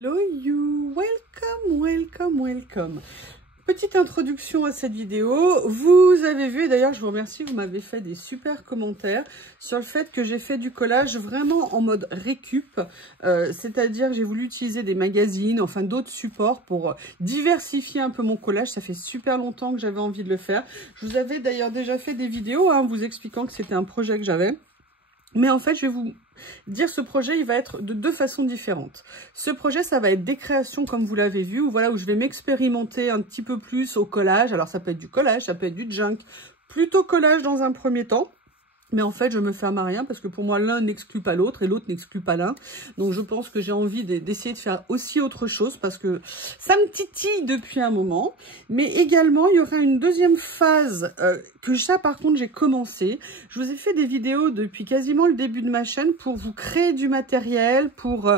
Hello you, welcome. Petite introduction à cette vidéo. Vous avez vu, et d'ailleurs je vous remercie, vous m'avez fait des super commentaires sur le fait que j'ai fait du collage vraiment en mode récup, c'est-à-dire j'ai voulu utiliser des magazines, enfin d'autres supports pour diversifier un peu mon collage. Ça fait super longtemps que j'avais envie de le faire. Je vous avais d'ailleurs déjà fait des vidéos vous expliquant que c'était un projet que j'avais. Mais en fait, je vais vous dire, ce projet, il va être de deux façons différentes. Ce projet, ça va être des créations, comme vous l'avez vu, où je vais m'expérimenter un petit peu plus au collage. Alors, ça peut être du collage, ça peut être du junk, plutôt collage dans un premier temps. Mais en fait, je me ferme à rien parce que pour moi, l'un n'exclut pas l'autre et l'autre n'exclut pas l'un. Donc, je pense que j'ai envie d'essayer de faire aussi autre chose parce que ça me titille depuis un moment. Mais également, il y aura une deuxième phase que ça, par contre, j'ai commencé. Je vous ai fait des vidéos depuis quasiment le début de ma chaîne pour vous créer du matériel, pour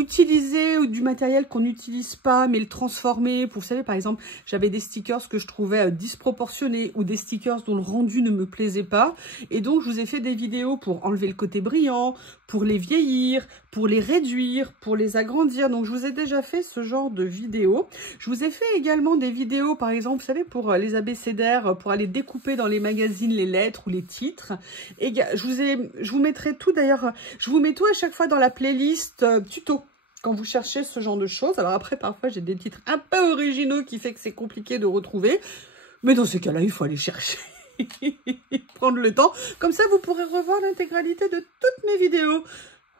utiliser du matériel qu'on n'utilise pas, mais le transformer. Vous savez, par exemple, j'avais des stickers que je trouvais disproportionnés ou des stickers dont le rendu ne me plaisait pas. Et donc, je vous ai fait des vidéos pour enlever le côté brillant, pour les vieillir, pour les réduire, pour les agrandir. Donc, je vous ai déjà fait ce genre de vidéos. Je vous ai fait également des vidéos, par exemple, vous savez, pour les abécédaires, pour aller découper dans les magazines les lettres ou les titres. Et je vous mettrai tout, d'ailleurs, je vous mets tout à chaque fois dans la playlist tuto. Quand vous cherchez ce genre de choses. Alors après, parfois, j'ai des titres un peu originaux qui fait que c'est compliqué de retrouver. Mais dans ces cas-là, il faut aller chercher. Prendre le temps. Comme ça, vous pourrez revoir l'intégralité de toutes mes vidéos.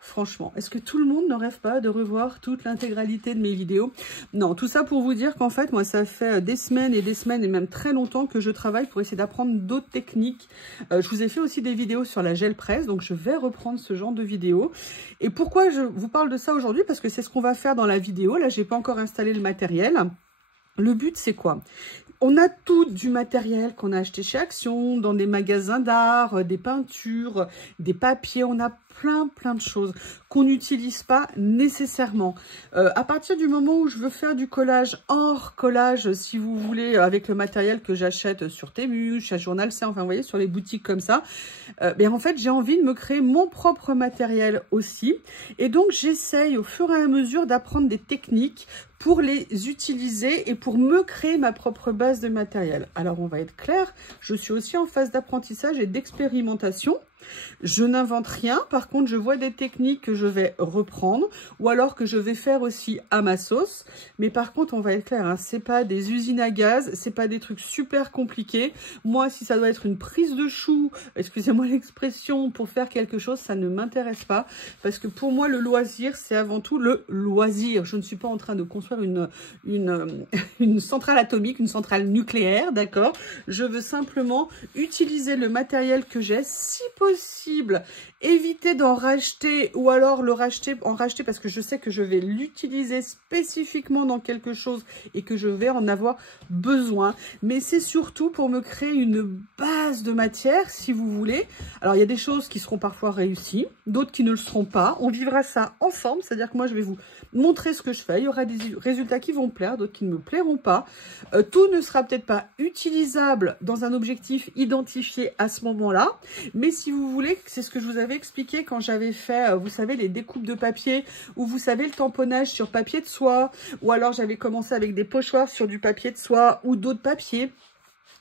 Franchement, est-ce que tout le monde ne rêve pas de revoir toute l'intégralité de mes vidéos? Non, tout ça pour vous dire qu'en fait, moi, ça fait des semaines et même très longtemps que je travaille pour essayer d'apprendre d'autres techniques. Je vous ai fait aussi des vidéos sur la gel presse, donc je vais reprendre ce genre de vidéos. Et pourquoi je vous parle de ça aujourd'hui? Parce que c'est ce qu'on va faire dans la vidéo. Là, j'ai pas encore installé le matériel. Le but, c'est quoi? On a tout du matériel qu'on a acheté chez Action, dans des magasins d'art, des peintures, des papiers. On a plein de choses qu'on n'utilise pas nécessairement. À partir du moment où je veux faire du collage hors collage, si vous voulez, avec le matériel que j'achète sur Temu, chez Journal C, enfin vous voyez, sur les boutiques comme ça, en fait j'ai envie de me créer mon propre matériel aussi. Et donc j'essaye au fur et à mesure d'apprendre des techniques pour les utiliser et pour me créer ma propre base de matériel. Alors on va être clair, je suis aussi en phase d'apprentissage et d'expérimentation. Je n'invente rien, par contre je vois des techniques que je vais reprendre ou alors que je vais faire aussi à ma sauce. Mais par contre on va être clair, c'est pas des usines à gaz, c'est pas des trucs super compliqués. Moi si ça doit être une prise de chou, excusez-moi l'expression, pour faire quelque chose, ça ne m'intéresse pas. Parce que pour moi le loisir c'est avant tout le loisir. Je ne suis pas en train de construire une centrale atomique, une centrale nucléaire, d'accord? Je veux simplement utiliser le matériel que j'ai, si possible, éviter d'en racheter ou alors en racheter parce que je sais que je vais l'utiliser spécifiquement dans quelque chose et que je vais en avoir besoin. Mais c'est surtout pour me créer une base de matière, si vous voulez. Alors, il y a des choses qui seront parfois réussies, d'autres qui ne le seront pas. On vivra ça ensemble, c'est-à-dire que moi, je vais vous montrer ce que je fais. Il y aura des résultats qui vont plaire, d'autres qui ne me plairont pas. Tout ne sera peut-être pas utilisable dans un objectif identifié à ce moment-là. Mais si vous voulez, c'est ce que je vous avais expliqué quand j'avais fait, vous savez, les découpes de papier, ou vous savez, le tamponnage sur papier de soie, ou alors j'avais commencé avec des pochoirs sur du papier de soie ou d'autres papiers.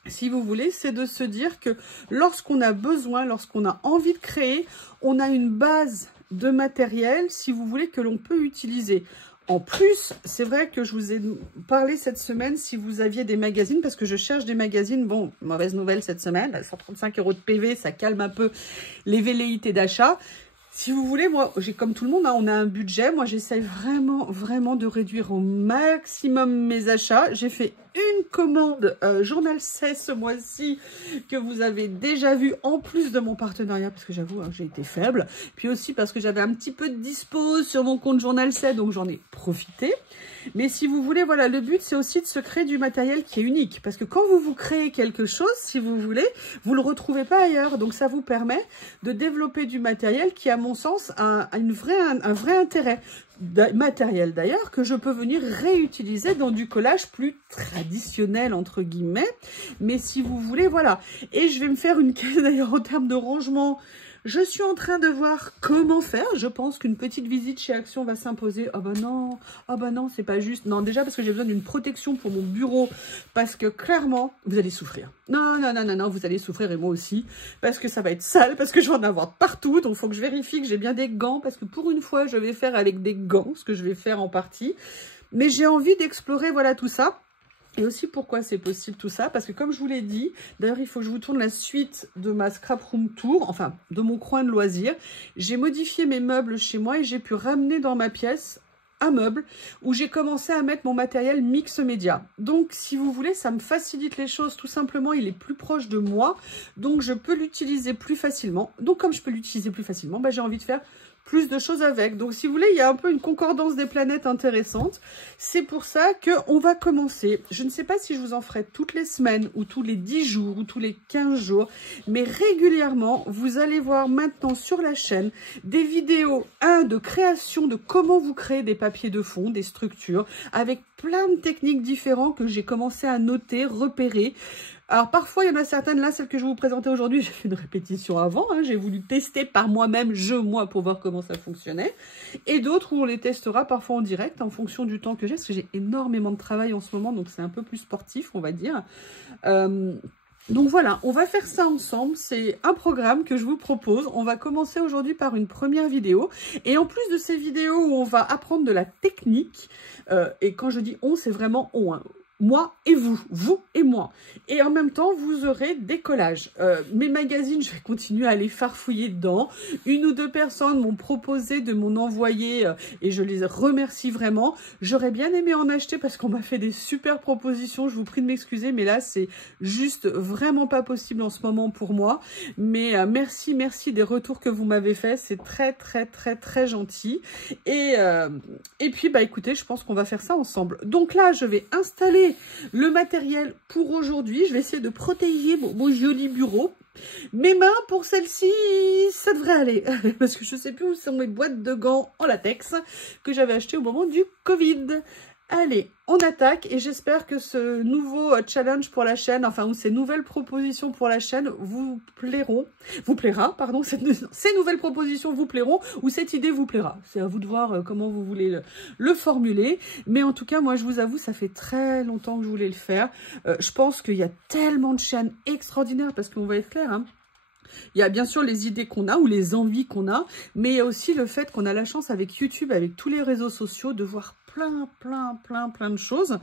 Si vous voulez, c'est de se dire que lorsqu'on a besoin, lorsqu'on a envie de créer, on a une base de matériel, si vous voulez, que l'on peut utiliser. En plus, c'est vrai que je vous ai parlé cette semaine si vous aviez des magazines, parce que je cherche des magazines. Bon, mauvaise nouvelle cette semaine, 135 € de PV, ça calme un peu les velléités d'achat. Si vous voulez, moi, j'ai comme tout le monde, on a un budget. Moi, j'essaie vraiment de réduire au maximum mes achats. J'ai fait une commande Journal C ce mois-ci que vous avez déjà vu en plus de mon partenariat parce que j'avoue, j'ai été faible. Puis aussi parce que j'avais un petit peu de dispo sur mon compte Journal C, donc j'en ai profité. Mais si vous voulez, voilà, le but, c'est aussi de se créer du matériel qui est unique. Parce que quand vous créez quelque chose, si vous voulez, vous ne le retrouvez pas ailleurs. Donc, ça vous permet de développer du matériel qui, à mon sens, a un vrai intérêt. Matériel d'ailleurs que je peux venir réutiliser dans du collage plus traditionnel entre guillemets, mais si vous voulez, voilà. Et je vais me faire une caisse d'ailleurs en termes de rangement. Je suis en train de voir comment faire. Je pense qu'une petite visite chez Action va s'imposer. Oh bah non, c'est pas juste. Non, déjà parce que j'ai besoin d'une protection pour mon bureau. Parce que clairement, vous allez souffrir. Non, vous allez souffrir et moi aussi. Parce que ça va être sale, parce que je vais en avoir partout. Donc, il faut que je vérifie que j'ai bien des gants. Parce que pour une fois, je vais faire avec des gants, ce que je vais faire en partie. Mais j'ai envie d'explorer, voilà, tout ça. Et aussi, pourquoi c'est possible tout ça? Parce que comme je vous l'ai dit, d'ailleurs, il faut que je vous tourne la suite de ma scrap room tour, enfin, de mon coin de loisirs. J'ai modifié mes meubles chez moi et j'ai pu ramener dans ma pièce un meuble où j'ai commencé à mettre mon matériel mix média. Donc, si vous voulez, ça me facilite les choses. Tout simplement, il est plus proche de moi. Donc, je peux l'utiliser plus facilement. Donc, comme je peux l'utiliser plus facilement, bah, j'ai envie de faire plus de choses avec. Donc, si vous voulez, il y a un peu une concordance des planètes intéressante. C'est pour ça qu'on va commencer. Je ne sais pas si je vous en ferai toutes les semaines ou tous les 10 jours ou tous les 15 jours, mais régulièrement, vous allez voir maintenant sur la chaîne des vidéos, de création de comment vous créez des papiers de fond, des structures, avec plein de techniques différentes que j'ai commencé à noter, repérer. Alors, parfois, il y en a certaines, là, celles que je vais vous présenter aujourd'hui, j'ai fait une répétition avant, hein, j'ai voulu tester par moi-même, moi, pour voir comment ça fonctionnait. Et d'autres où on les testera parfois en direct, en fonction du temps que j'ai, parce que j'ai énormément de travail en ce moment, donc c'est un peu plus sportif, on va dire. Donc voilà, on va faire ça ensemble, c'est un programme que je vous propose. On va commencer aujourd'hui par une première vidéo. Et en plus de ces vidéos où on va apprendre de la technique, et quand je dis on, c'est vraiment on, hein. Moi et vous et moi. Et en même temps, vous aurez des collages. Mes magazines, je vais continuer à les farfouiller dedans. Une ou deux personnes m'ont proposé de m'en envoyer et je les remercie vraiment. J'aurais bien aimé en acheter parce qu'on m'a fait des super propositions. Je vous prie de m'excuser, mais là, c'est juste vraiment pas possible en ce moment pour moi. Mais merci des retours que vous m'avez fait. C'est très gentil. Et puis, bah écoutez, je pense qu'on va faire ça ensemble. Donc là, je vais installer le matériel pour aujourd'hui. Je vais essayer de protéger mon joli bureau. Mes mains, pour celle-ci, ça devrait aller. Parce que je ne sais plus où sont mes boîtes de gants en latex que j'avais achetées au moment du Covid. Allez, on attaque et j'espère que ce nouveau challenge pour la chaîne, enfin, ou ces nouvelles propositions pour la chaîne vous plaira, pardon, ces nouvelles propositions vous plairont ou cette idée vous plaira. C'est à vous de voir comment vous voulez le formuler. Mais en tout cas, moi, je vous avoue, ça fait très longtemps que je voulais le faire. Je pense qu'il y a tellement de chaînes extraordinaires parce qu'on va être clair, hein. Il y a bien sûr les idées qu'on a ou les envies qu'on a, mais il y a aussi le fait qu'on a la chance avec YouTube, avec tous les réseaux sociaux, de voir plein de choses.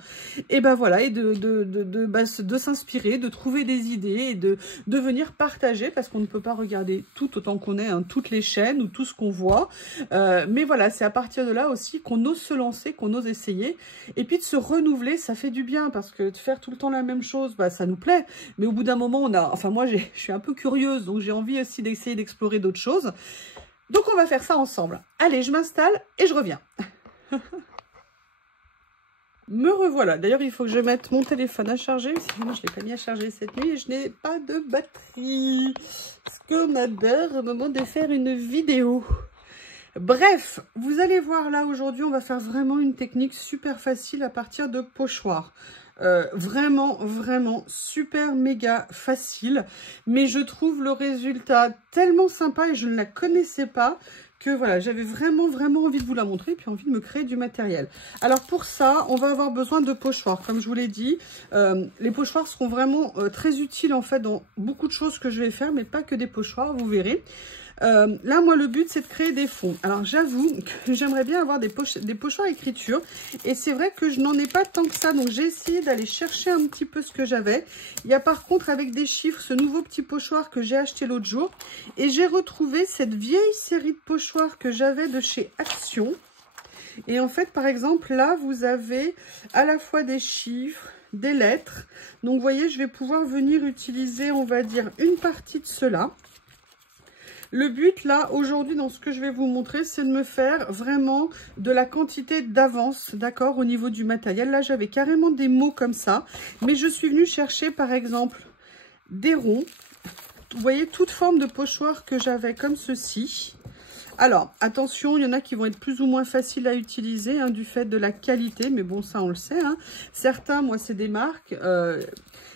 Et ben voilà, et de s'inspirer, de trouver des idées et de venir partager, parce qu'on ne peut pas regarder tout autant qu'on est, hein, toutes les chaînes ou tout ce qu'on voit. Mais voilà, c'est à partir de là aussi qu'on ose se lancer, qu'on ose essayer. Et puis de se renouveler, ça fait du bien, parce que de faire tout le temps la même chose, bah, ça nous plaît. Mais au bout d'un moment, enfin moi, je suis un peu curieuse, donc j'ai envie aussi d'essayer d'explorer d'autres choses. Donc on va faire ça ensemble. Allez, je m'installe et je reviens. Me revoilà. D'ailleurs, il faut que je mette mon téléphone à charger. Sinon, je ne l'ai pas mis à charger cette nuit et je n'ai pas de batterie. Parce qu'on adore au moment de faire une vidéo. Bref, vous allez voir là, aujourd'hui, on va faire vraiment une technique super facile à partir de pochoirs. Vraiment super méga facile. Mais je trouve le résultat tellement sympa et je ne la connaissais pas. Que voilà, j'avais vraiment envie de vous la montrer et puis envie de me créer du matériel. Alors pour ça, on va avoir besoin de pochoirs. Comme je vous l'ai dit, les pochoirs seront vraiment très utiles en fait dans beaucoup de choses que je vais faire, mais pas que des pochoirs, vous verrez. Là, moi, le but, c'est de créer des fonds. Alors, j'avoue que j'aimerais bien avoir des pochoirs écriture. Et c'est vrai que je n'en ai pas tant que ça. Donc, j'ai essayé d'aller chercher un petit peu ce que j'avais. Il y a par contre, avec des chiffres, ce nouveau petit pochoir que j'ai acheté l'autre jour. Et j'ai retrouvé cette vieille série de pochoirs que j'avais de chez Action. Et en fait, par exemple, là, vous avez à la fois des chiffres, des lettres. Donc, vous voyez, je vais pouvoir venir utiliser, on va dire, une partie de cela. Le but, là, aujourd'hui, dans ce que je vais vous montrer, c'est de me faire vraiment de la quantité d'avance, d'accord, au niveau du matériel. Là, j'avais carrément des mots comme ça, mais je suis venue chercher, par exemple, des ronds. Vous voyez, toute forme de pochoir que j'avais comme ceci. Alors, attention, il y en a qui vont être plus ou moins faciles à utiliser, hein, du fait de la qualité, mais bon, ça, on le sait, hein. Certains, moi, c'est des marques...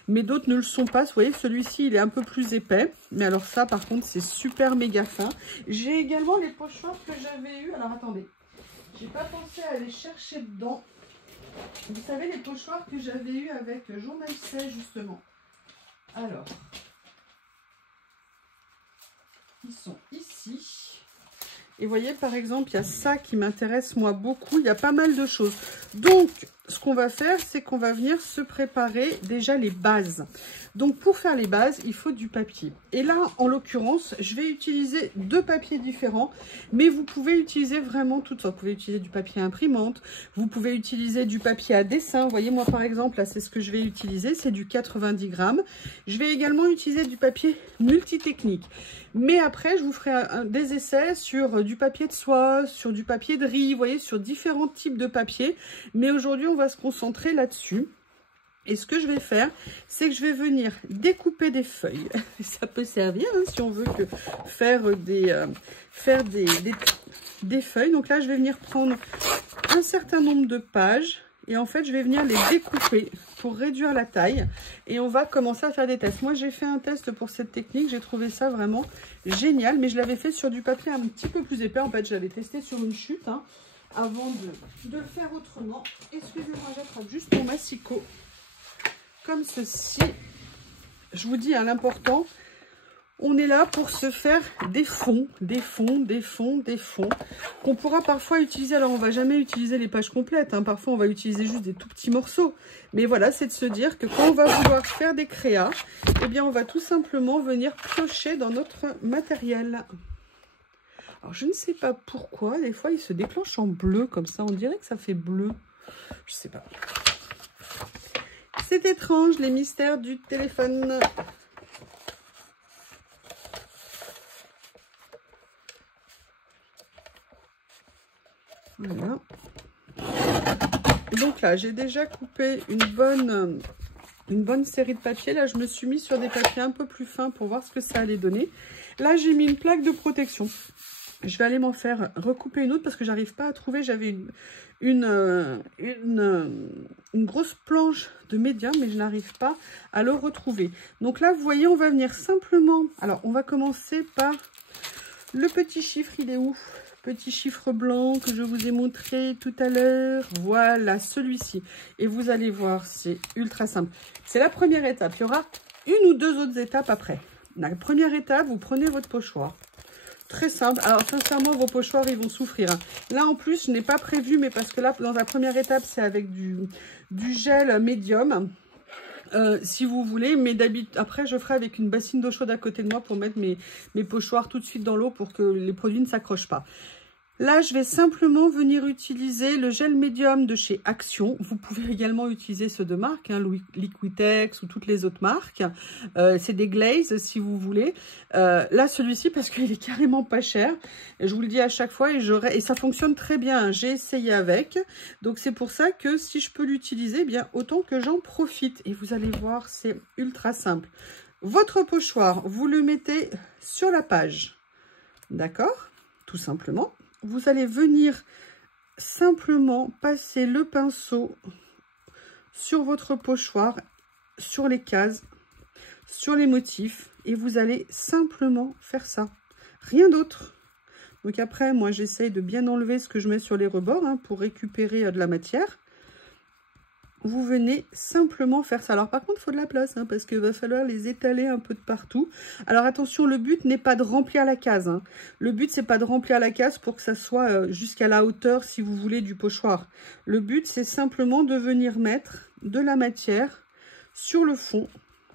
mais d'autres ne le sont pas. Vous voyez, celui-ci, il est un peu plus épais. Mais alors ça, par contre, c'est super méga fin. J'ai également les pochoirs que j'avais eu. Alors, attendez. J'ai pas pensé à aller chercher dedans. Vous savez, les pochoirs que j'avais eu avec Journal C, justement. Alors, ils sont ici. Et vous voyez, par exemple, il y a ça qui m'intéresse, moi, beaucoup. Il y a pas mal de choses. Donc, ce qu'on va faire, c'est qu'on va venir se préparer déjà les bases. Donc, pour faire les bases, il faut du papier. Et là, en l'occurrence, je vais utiliser 2 papiers différents. Mais vous pouvez utiliser vraiment toutes sortes. Vous pouvez utiliser du papier imprimante. Vous pouvez utiliser du papier à dessin. Vous voyez, moi, par exemple, là, c'est ce que je vais utiliser. C'est du 90 grammes. Je vais également utiliser du papier multitechnique. Mais après, je vous ferai des essais sur du papier de soie, sur du papier de riz, vous voyez, sur différents types de papier. Mais aujourd'hui, on va se concentrer là-dessus. Et ce que je vais faire, c'est que je vais venir découper des feuilles. Ça peut servir hein, si on veut faire des feuilles. Donc là, je vais venir prendre un certain nombre de pages. Et en fait, je vais venir les découper pour réduire la taille. Et on va commencer à faire des tests. Moi, j'ai fait un test pour cette technique. J'ai trouvé ça vraiment génial. Mais je l'avais fait sur du papier un petit peu plus épais. En fait, je l'avais testé sur une chute hein, avant de le faire autrement. Excusez-moi, j'attrape juste mon massicot. Comme ceci. Je vous dis, hein, l'important, on est là pour se faire des fonds, qu'on pourra parfois utiliser. Alors, on va jamais utiliser les pages complètes. Hein. Parfois, on va utiliser juste des tout petits morceaux. Mais voilà, c'est de se dire que quand on va vouloir faire des créas, eh bien, on va tout simplement venir piocher dans notre matériel. Alors, je ne sais pas pourquoi. Des fois, il se déclenche en bleu comme ça. On dirait que ça fait bleu. Je sais pas. C'est étrange, les mystères du téléphone. Voilà. Donc là, j'ai déjà coupé une bonne série de papiers. Là, je me suis mis sur des papiers un peu plus fins pour voir ce que ça allait donner. Là, j'ai mis une plaque de protection. Je vais aller m'en faire recouper une autre parce que j'arrive pas à trouver. J'avais une grosse planche de médium, mais je n'arrive pas à le retrouver. Donc là, vous voyez, on va venir simplement... Alors, on va commencer par le petit chiffre. Il est où? Petit chiffre blanc que je vous ai montré tout à l'heure. Voilà, celui-ci. Et vous allez voir, c'est ultra simple. C'est la première étape. Il y aura une ou 2 autres étapes après. La première étape, vous prenez votre pochoir. Très simple. Alors, sincèrement, vos pochoirs, ils vont souffrir. Hein. Là, en plus, je n'ai pas prévu, mais parce que là, dans la première étape, c'est avec du gel médium. Si vous voulez, mais d'habitude, après, je ferai avec une bassine d'eau chaude à côté de moi pour mettre mes pochoirs tout de suite dans l'eau pour que les produits ne s'accrochent pas. Là, je vais simplement venir utiliser le gel médium de chez Action. Vous pouvez également utiliser ceux de marque, hein, Liquitex ou toutes les autres marques. C'est des glazes si vous voulez. Là, celui-ci, parce qu'il est carrément pas cher. Je vous le dis à chaque fois et ça fonctionne très bien. Hein. J'ai essayé avec. Donc, c'est pour ça que si je peux l'utiliser, bien autant que j'en profite. Et vous allez voir, c'est ultra simple. Votre pochoir, vous le mettez sur la page. D'accord? Tout simplement. Vous allez venir simplement passer le pinceau sur votre pochoir, sur les cases, sur les motifs. Et vous allez simplement faire ça. Rien d'autre. Donc après, moi, j'essaye de bien enlever ce que je mets sur les rebords hein, pour récupérer de la matière. Vous venez simplement faire ça. Alors par contre, il faut de la place hein, parce qu'il va falloir les étaler un peu de partout. Alors attention, le but n'est pas de remplir la case. Hein. Le but, c'est pas de remplir la case pour que ça soit jusqu'à la hauteur, si vous voulez, du pochoir. Le but, c'est simplement de venir mettre de la matière sur le fond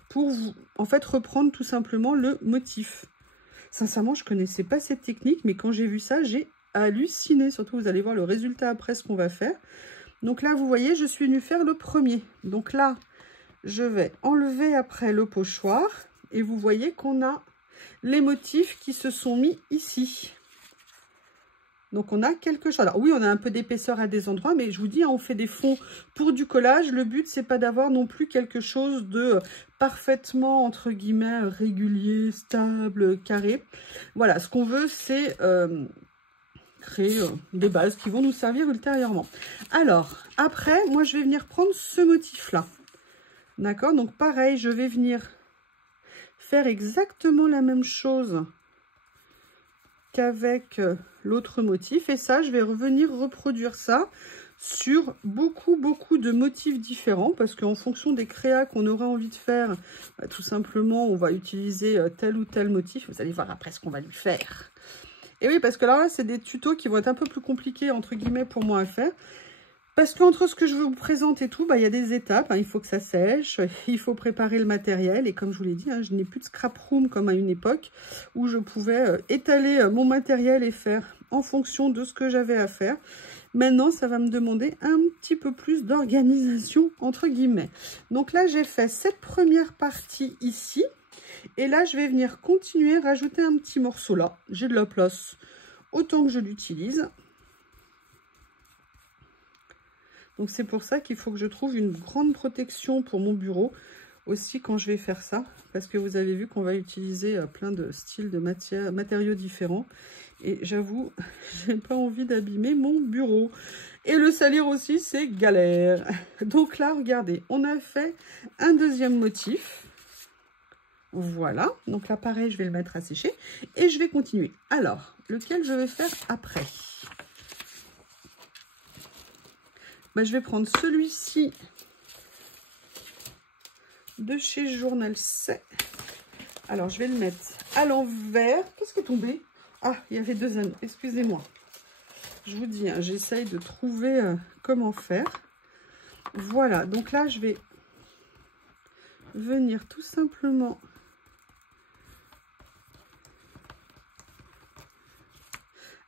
pour vous, en fait, reprendre tout simplement le motif. Sincèrement, je connaissais pas cette technique, mais quand j'ai vu ça, j'ai halluciné. Surtout, vous allez voir le résultat après ce qu'on va faire. Donc là, vous voyez, je suis venue faire le premier. Donc là, je vais enlever après le pochoir. Et vous voyez qu'on a les motifs qui se sont mis ici. Donc, on a quelque chose. Alors oui, on a un peu d'épaisseur à des endroits, mais je vous dis, hein, on fait des fonds pour du collage. Le but, c'est pas d'avoir non plus quelque chose de parfaitement, entre guillemets, régulier, stable, carré. Voilà, ce qu'on veut, c'est... créer des bases qui vont nous servir ultérieurement. Alors, après, moi, je vais venir prendre ce motif-là. D'accord? Donc pareil, je vais venir faire exactement la même chose qu'avec l'autre motif. Et ça, je vais revenir reproduire ça sur beaucoup de motifs différents, parce qu'en fonction des créas qu'on aura envie de faire, bah, tout simplement, on va utiliser tel ou tel motif. Vous allez voir après ce qu'on va lui faire. Et oui, parce que là, c'est des tutos qui vont être un peu plus compliqués, entre guillemets, pour moi à faire. Parce qu'entre ce que je vous présente et tout, bah, il y a des étapes. Hein, il faut que ça sèche, il faut préparer le matériel. Et comme je vous l'ai dit, hein, je n'ai plus de scrap room comme à une époque où je pouvais étaler mon matériel et faire en fonction de ce que j'avais à faire. Maintenant, ça va me demander un petit peu plus d'organisation, entre guillemets. Donc là, j'ai fait cette première partie ici. Et là, je vais venir continuer, rajouter un petit morceau là. J'ai de la place, autant que je l'utilise. Donc c'est pour ça qu'il faut que je trouve une grande protection pour mon bureau aussi quand je vais faire ça. Parce que vous avez vu qu'on va utiliser plein de styles de matériaux différents. Et j'avoue, j'ai pas envie d'abîmer mon bureau. Et le salir aussi, c'est galère. Donc là, regardez, on a fait un deuxième motif. Voilà. Donc là, pareil, je vais le mettre à sécher. Et je vais continuer. Alors, lequel je vais faire après ? Ben, je vais prendre celui-ci de chez Journal C. Alors, je vais le mettre à l'envers. Qu'est-ce qui est tombé? Ah, il y avait deux anneaux. Excusez-moi. Je vous dis, hein, j'essaye de trouver comment faire. Voilà. Donc là, je vais venir tout simplement...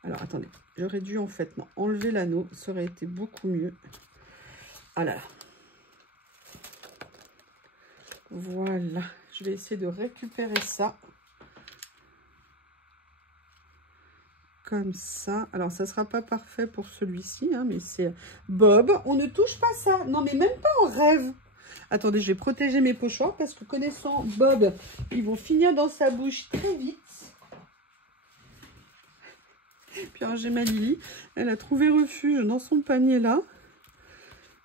Alors, attendez. J'aurais dû, en fait, non, enlever l'anneau. Ça aurait été beaucoup mieux. Ah là là. Voilà. Je vais essayer de récupérer ça. Comme ça. Alors, ça ne sera pas parfait pour celui-ci, hein, mais c'est Bob. On ne touche pas ça. Non, mais même pas en rêve. Attendez, je vais protéger mes pochoirs parce que connaissant Bob, ils vont finir dans sa bouche très vite. Puis alors j'ai ma Lily, elle a trouvé refuge dans son panier là.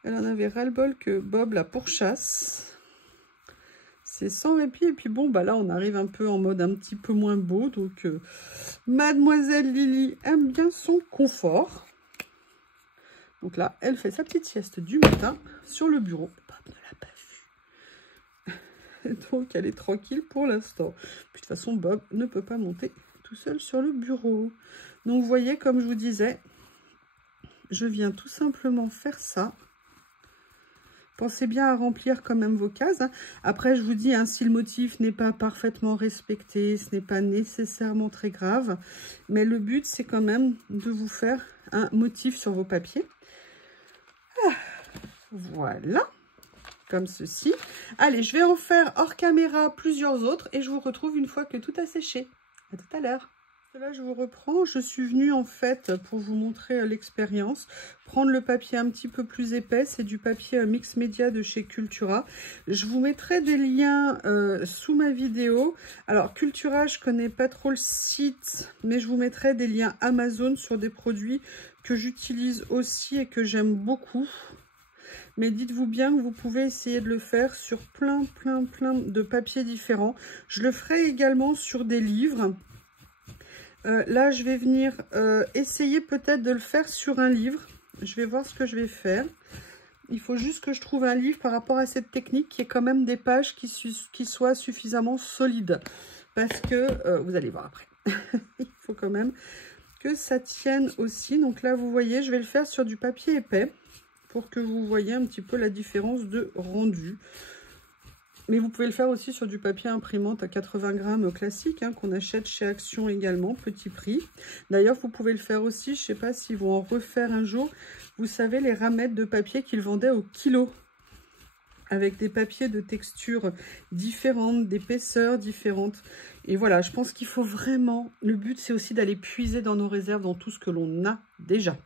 Elle en avait ras-le-bol que Bob la pourchasse. C'est sans répit. Et puis bon, bah là on arrive un peu en mode un petit peu moins beau. Donc Mademoiselle Lily aime bien son confort. Donc là, elle fait sa petite sieste du matin sur le bureau. Bob ne l'a pas vue. Donc elle est tranquille pour l'instant. Puis de toute façon, Bob ne peut pas monter tout seul sur le bureau. Donc, vous voyez, comme je vous disais, je viens tout simplement faire ça. Pensez bien à remplir quand même vos cases. Hein. Après, je vous dis, hein, si le motif n'est pas parfaitement respecté, ce n'est pas nécessairement très grave. Mais le but, c'est quand même de vous faire un motif sur vos papiers. Ah, voilà, comme ceci. Allez, je vais en faire hors caméra plusieurs autres et je vous retrouve une fois que tout a séché. À tout à l'heure. Là, je vous reprends. Je suis venue en fait pour vous montrer l'expérience. Prendre le papier un petit peu plus épais. C'est du papier mix média de chez Cultura. Je vous mettrai des liens sous ma vidéo. Alors, Cultura, je connais pas trop le site, mais je vous mettrai des liens Amazon sur des produits que j'utilise aussi et que j'aime beaucoup. Mais dites-vous bien que vous pouvez essayer de le faire sur plein de papiers différents. Je le ferai également sur des livres. Là, je vais venir essayer peut-être de le faire sur un livre. Je vais voir ce que je vais faire. Il faut juste que je trouve un livre par rapport à cette technique qui est quand même des pages qui soient suffisamment solides. Parce que, vous allez voir après, il faut quand même que ça tienne aussi. Donc là, vous voyez, je vais le faire sur du papier épais pour que vous voyez un petit peu la différence de rendu. Mais vous pouvez le faire aussi sur du papier imprimante à 80 grammes classique, hein, qu'on achète chez Action également, petit prix. D'ailleurs, vous pouvez le faire aussi, je ne sais pas s'ils vont en refaire un jour. Vous savez, les ramettes de papier qu'ils vendaient au kilo. Avec des papiers de texture différentes, d'épaisseurs différentes. Et voilà, je pense qu'il faut vraiment... Le but, c'est aussi d'aller puiser dans nos réserves, dans tout ce que l'on a déjà.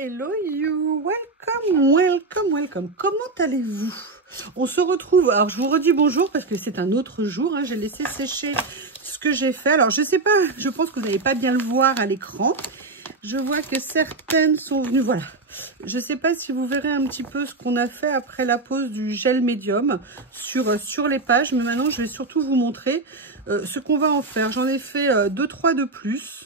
Hello you, welcome. Comment allez-vous? On se retrouve, alors je vous redis bonjour parce que c'est un autre jour, hein. J'ai laissé sécher ce que j'ai fait. Alors je sais pas, je pense que vous n'allez pas bien le voir à l'écran. Je vois que certaines sont venues, voilà. Je ne sais pas si vous verrez un petit peu ce qu'on a fait après la pose du gel médium sur les pages. Mais maintenant, je vais surtout vous montrer ce qu'on va en faire. J'en ai fait 2-3 de plus.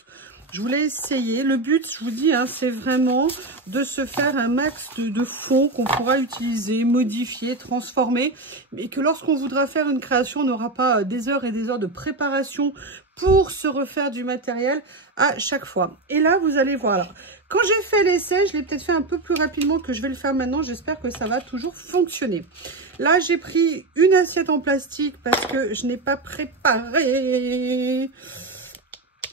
Je voulais essayer. Le but, je vous dis, hein, c'est vraiment de se faire un max de fond qu'on pourra utiliser, modifier, transformer. Mais que lorsqu'on voudra faire une création, on n'aura pas des heures et des heures de préparation pour se refaire du matériel à chaque fois. Et là, vous allez voir. Alors, quand j'ai fait l'essai, je l'ai peut-être fait un peu plus rapidement que je vais le faire maintenant. J'espère que ça va toujours fonctionner. Là, j'ai pris une assiette en plastique parce que je n'ai pas préparé.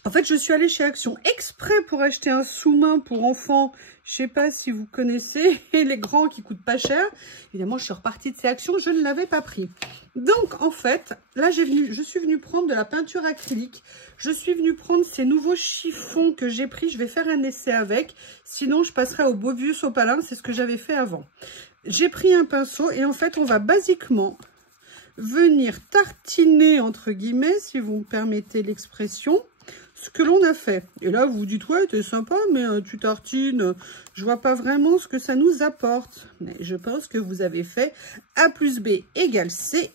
En fait, je suis allée chez Action exprès pour acheter un sous-main pour enfants. Je sais pas si vous connaissez, les grands qui coûtent pas cher. Évidemment, je suis repartie de ces Actions, je ne l'avais pas pris. Donc, en fait, là, je suis venue prendre de la peinture acrylique. Je suis venue prendre ces nouveaux chiffons que j'ai pris. Je vais faire un essai avec. Sinon, je passerai au beau vieux sopalin. C'est ce que j'avais fait avant. J'ai pris un pinceau et en fait, on va basiquement venir tartiner, entre guillemets, si vous me permettez l'expression, ce que l'on a fait. Et là, vous vous dites, ouais, t'es sympa, mais tu tartines. Je vois pas vraiment ce que ça nous apporte. Mais je pense que vous avez fait A plus B égale C.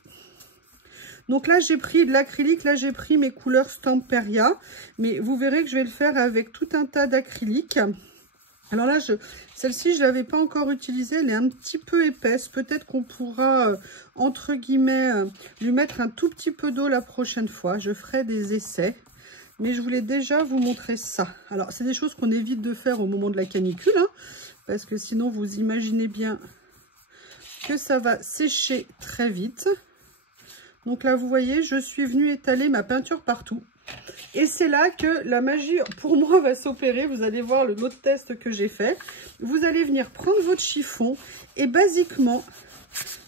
Donc là, j'ai pris de l'acrylique. Là, j'ai pris mes couleurs Stamperia. Mais vous verrez que je vais le faire avec tout un tas d'acrylique. Alors là, celle-ci, je ne l'avais pas encore utilisée. Elle est un petit peu épaisse. Peut-être qu'on pourra, entre guillemets, lui mettre un tout petit peu d'eau la prochaine fois. Je ferai des essais. Mais je voulais déjà vous montrer ça. Alors, c'est des choses qu'on évite de faire au moment de la canicule, hein, parce que sinon, vous imaginez bien que ça va sécher très vite. Donc là, vous voyez, je suis venue étaler ma peinture partout. Et c'est là que la magie, pour moi, va s'opérer. Vous allez voir le autre test que j'ai fait. Vous allez venir prendre votre chiffon et basiquement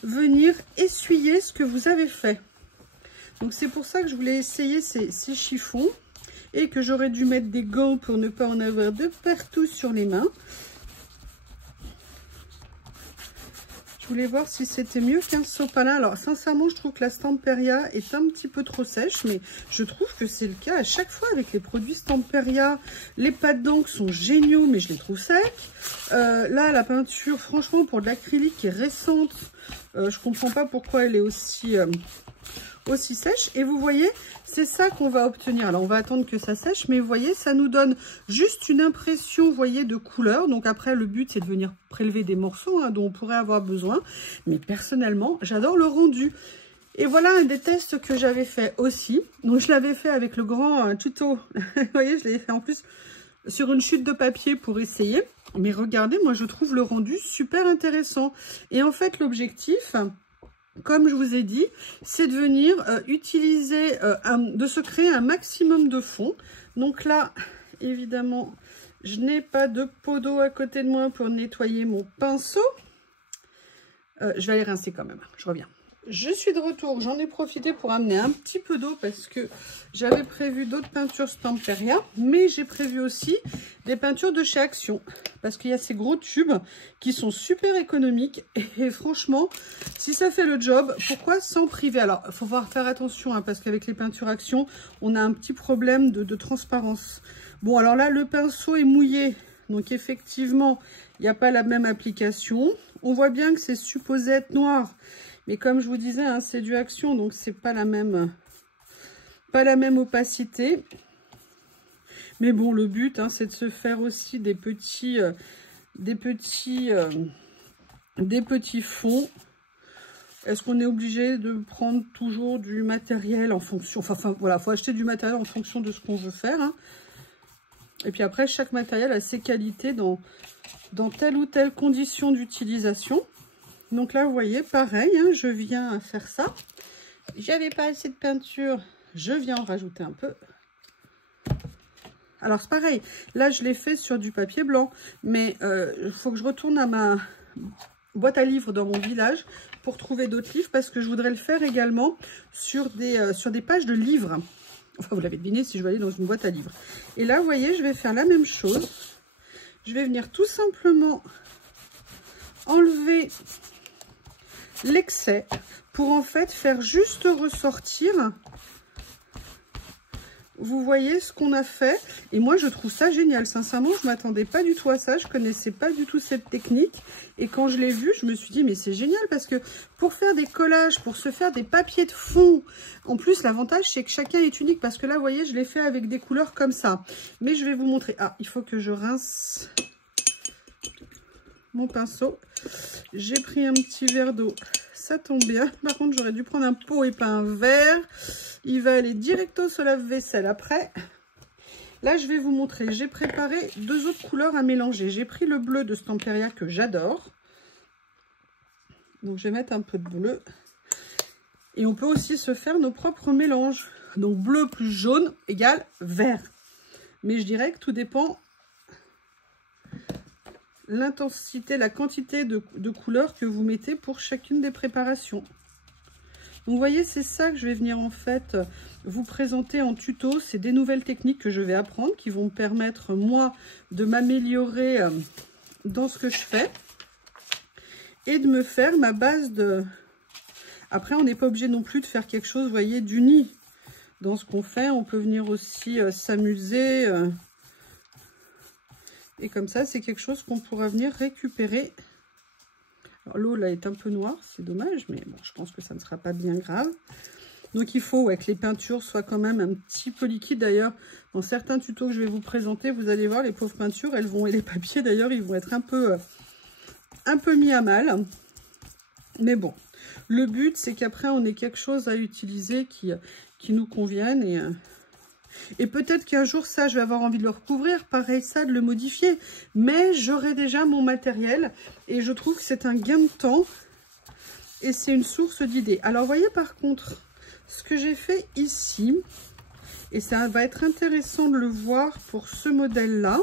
venir essuyer ce que vous avez fait. Donc, c'est pour ça que je voulais essayer ces chiffons. Et que j'aurais dû mettre des gants pour ne pas en avoir de partout sur les mains. Je voulais voir si c'était mieux qu'un sopalin. Alors, sincèrement, je trouve que la Stamperia est un petit peu trop sèche, mais je trouve que c'est le cas à chaque fois avec les produits Stamperia. Les pâtes d'encre sont géniaux, mais je les trouve secs. Là, la peinture, franchement, pour de l'acrylique qui est récente, je comprends pas pourquoi elle est aussi sèche. Et vous voyez, c'est ça qu'on va obtenir. Alors, on va attendre que ça sèche, mais vous voyez, ça nous donne juste une impression, vous voyez, de couleur. Donc après, le but, c'est de venir prélever des morceaux hein, dont on pourrait avoir besoin. Mais personnellement, j'adore le rendu. Et voilà un des tests que j'avais fait aussi. Donc, je l'avais fait avec le grand tuto. Vous voyez, je l'avais fait en plus sur une chute de papier pour essayer. Mais regardez, moi, je trouve le rendu super intéressant. Et en fait, l'objectif, comme je vous ai dit, c'est de venir utiliser, de se créer un maximum de fond. Donc là, évidemment, je n'ai pas de pot d'eau à côté de moi pour nettoyer mon pinceau. Je vais aller rincer quand même, je reviens. Je suis de retour, j'en ai profité pour amener un petit peu d'eau parce que j'avais prévu d'autres peintures Stamperia, mais j'ai prévu aussi des peintures de chez Action parce qu'il y a ces gros tubes qui sont super économiques et franchement, si ça fait le job, pourquoi s'en priver? Alors, il faut faire attention hein, parce qu'avec les peintures Action, on a un petit problème de transparence. Bon, alors là, le pinceau est mouillé, donc effectivement, il n'y a pas la même application. On voit bien que c'est supposé être noir. Mais comme je vous disais, hein, c'est du Action, donc c'est pas la même opacité. Mais bon, le but, hein, c'est de se faire aussi des petits fonds. Est-ce qu'on est obligé de prendre toujours du matériel en fonction... Enfin voilà, il faut acheter du matériel en fonction de ce qu'on veut faire. Hein. Et puis après, chaque matériel a ses qualités dans telle ou telle condition d'utilisation. Donc là, vous voyez, pareil, hein, je viens faire ça. J'avais pas assez de peinture, je viens en rajouter un peu. Alors, c'est pareil. Là, je l'ai fait sur du papier blanc. Mais il faut que je retourne à ma boîte à livres dans mon village pour trouver d'autres livres. Parce que je voudrais le faire également sur des pages de livres. Enfin, vous l'avez deviné si je vais aller dans une boîte à livres. Et là, vous voyez, je vais faire la même chose. Je vais venir tout simplement enlever l'excès pour en fait faire juste ressortir vous voyez ce qu'on a fait. Et moi, je trouve ça génial. Sincèrement, je ne m'attendais pas du tout à ça. Je ne connaissais pas du tout cette technique. Et quand je l'ai vu, je me suis dit, mais c'est génial parce que pour faire des collages, pour se faire des papiers de fond, en plus, l'avantage, c'est que chacun est unique. Parce que là, vous voyez, je l'ai fait avec des couleurs comme ça. Mais je vais vous montrer. Ah, il faut que je rince mon pinceau. J'ai pris un petit verre d'eau. Ça tombe bien. Par contre, j'aurais dû prendre un pot et pas un verre. Il va aller directo sur lave-vaisselle après. Là, je vais vous montrer. J'ai préparé 2 autres couleurs à mélanger. J'ai pris le bleu de Stamperia que j'adore. Donc, je vais mettre un peu de bleu. Et on peut aussi se faire nos propres mélanges. Donc, bleu plus jaune égale vert. Mais je dirais que tout dépend l'intensité, la quantité de couleurs que vous mettez pour chacune des préparations. Donc, vous voyez, c'est ça que je vais venir en fait vous présenter en tuto. C'est des nouvelles techniques que je vais apprendre qui vont me permettre, moi, de m'améliorer dans ce que je fais et de me faire ma base de... Après, on n'est pas obligé non plus de faire quelque chose, vous voyez, d'uni dans ce qu'on fait. On peut venir aussi s'amuser. Et comme ça, c'est quelque chose qu'on pourra venir récupérer. L'eau là est un peu noire, c'est dommage, mais bon, je pense que ça ne sera pas bien grave. Donc il faut que les peintures soient quand même un petit peu liquides. D'ailleurs, dans certains tutos que je vais vous présenter, vous allez voir, les pauvres peintures, elles vont, et les papiers d'ailleurs, ils vont être un peu mis à mal. Mais bon, le but, c'est qu'après, on ait quelque chose à utiliser qui nous convienne. Et peut-être qu'un jour, ça, je vais avoir envie de le recouvrir. Pareil, ça, de le modifier. Mais j'aurai déjà mon matériel. Et je trouve que c'est un gain de temps. Et c'est une source d'idées. Alors, vous voyez, par contre, ce que j'ai fait ici. Et ça va être intéressant de le voir pour ce modèle-là.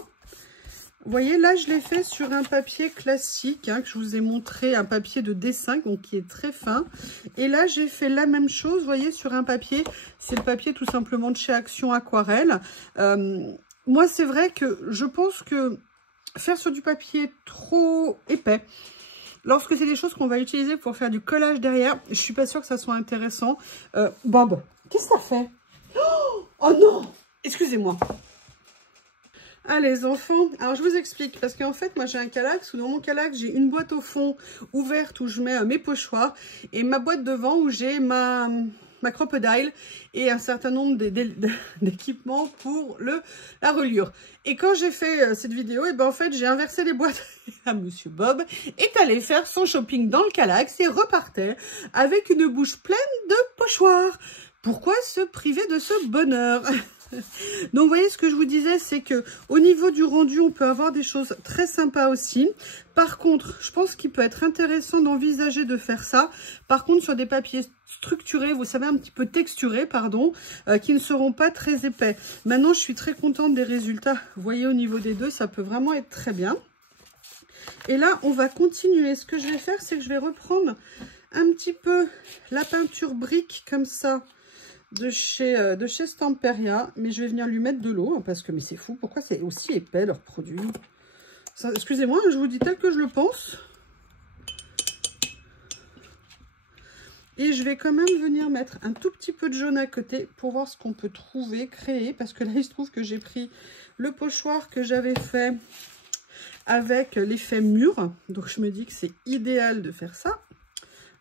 Vous voyez, là, je l'ai fait sur un papier classique, que je vous ai montré, un papier de dessin, donc qui est très fin. Et là, j'ai fait la même chose, vous voyez, sur un papier. C'est le papier tout simplement de chez Action Aquarelle. Moi, c'est vrai que je pense que faire sur du papier trop épais, lorsque c'est des choses qu'on va utiliser pour faire du collage derrière, je suis pas sûre que ça soit intéressant. Bob, qu'est-ce que ça fait? Oh non! Excusez-moi. Ah les enfants, alors je vous explique, parce qu'en fait moi j'ai un Kallax où dans mon Kallax j'ai une boîte au fond ouverte où je mets mes pochoirs et ma boîte devant où j'ai ma crocodile et un certain nombre d'équipements pour la reliure. Et quand j'ai fait cette vidéo, et ben en fait j'ai inversé les boîtes. Et Monsieur Bob est allé faire son shopping dans le Kallax et repartait avec une bouche pleine de pochoirs. Pourquoi se priver de ce bonheur? Donc, vous voyez, ce que je vous disais, c'est que au niveau du rendu, on peut avoir des choses très sympas aussi. Par contre, je pense qu'il peut être intéressant d'envisager de faire ça. Par contre, sur des papiers structurés, vous savez, un petit peu texturés, pardon, qui ne seront pas très épais. Maintenant, je suis très contente des résultats. Vous voyez, au niveau des deux, ça peut vraiment être très bien. Et là, on va continuer. Ce que je vais faire, c'est que je vais reprendre un petit peu la peinture brique comme ça. De chez Stamperia, mais je vais venir lui mettre de l'eau, parce que, mais c'est fou, pourquoi c'est aussi épais leur produit? Excusez-moi, je vous dis tel que je le pense. Et je vais quand même venir mettre un tout petit peu de jaune à côté pour voir ce qu'on peut trouver, créer, parce que là, il se trouve que j'ai pris le pochoir que j'avais fait avec l'effet mûr, donc je me dis que c'est idéal de faire ça.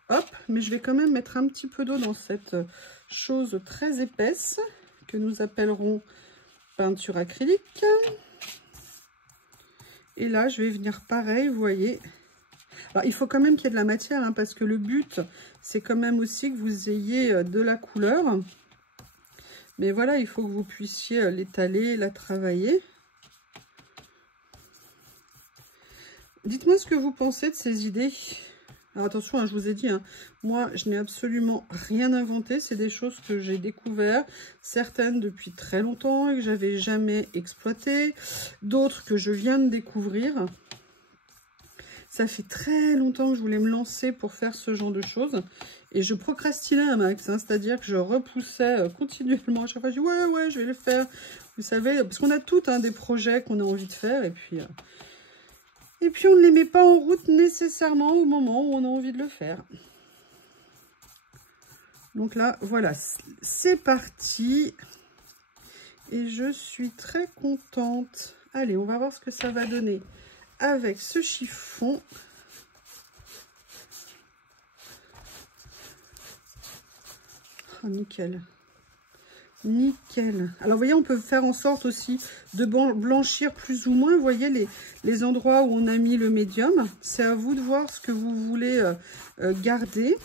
Hop, mais je vais quand même mettre un petit peu d'eau dans cette chose très épaisse que nous appellerons peinture acrylique. Et là, je vais venir pareil, vous voyez. Alors, il faut quand même qu'il y ait de la matière, parce que le but, c'est quand même aussi que vous ayez de la couleur. Mais voilà, il faut que vous puissiez l'étaler, la travailler. Dites-moi ce que vous pensez de ces idées. Alors attention, je vous ai dit, moi je n'ai absolument rien inventé, c'est des choses que j'ai découvertes, certaines depuis très longtemps et que j'avais jamais exploitées, d'autres que je viens de découvrir. Ça fait très longtemps que je voulais me lancer pour faire ce genre de choses et je procrastinais un max, c'est-à-dire que je repoussais continuellement. À chaque fois, je dis ouais, je vais le faire. Vous savez, parce qu'on a toutes des projets qu'on a envie de faire et puis on ne les met pas en route nécessairement au moment où on a envie de le faire. Donc là, voilà, c'est parti. Et je suis très contente. Allez, on va voir ce que ça va donner avec ce chiffon. Oh, nickel. Nickel. Alors, vous voyez, on peut faire en sorte aussi de blanchir plus ou moins. Vous voyez les endroits où on a mis le médium. C'est à vous de voir ce que vous voulez garder.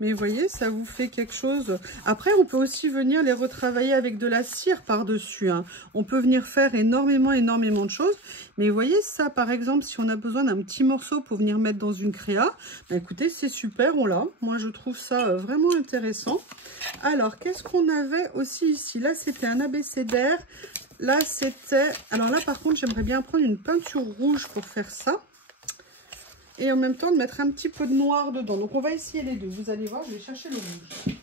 Mais vous voyez, ça vous fait quelque chose. Après, on peut aussi venir les retravailler avec de la cire par-dessus. Hein. On peut venir faire énormément de choses. Mais vous voyez, ça, par exemple, si on a besoin d'un petit morceau pour venir mettre dans une créa, bah, écoutez, c'est super, on l'a. Moi, je trouve ça vraiment intéressant. Alors, qu'est-ce qu'on avait aussi ici? Là, c'était un abécédaire. Là, c'était... Alors là, par contre, j'aimerais bien prendre une peinture rouge pour faire ça. Et en même temps, de mettre un petit peu de noir dedans. Donc, on va essayer les deux. Vous allez voir, je vais chercher le rouge.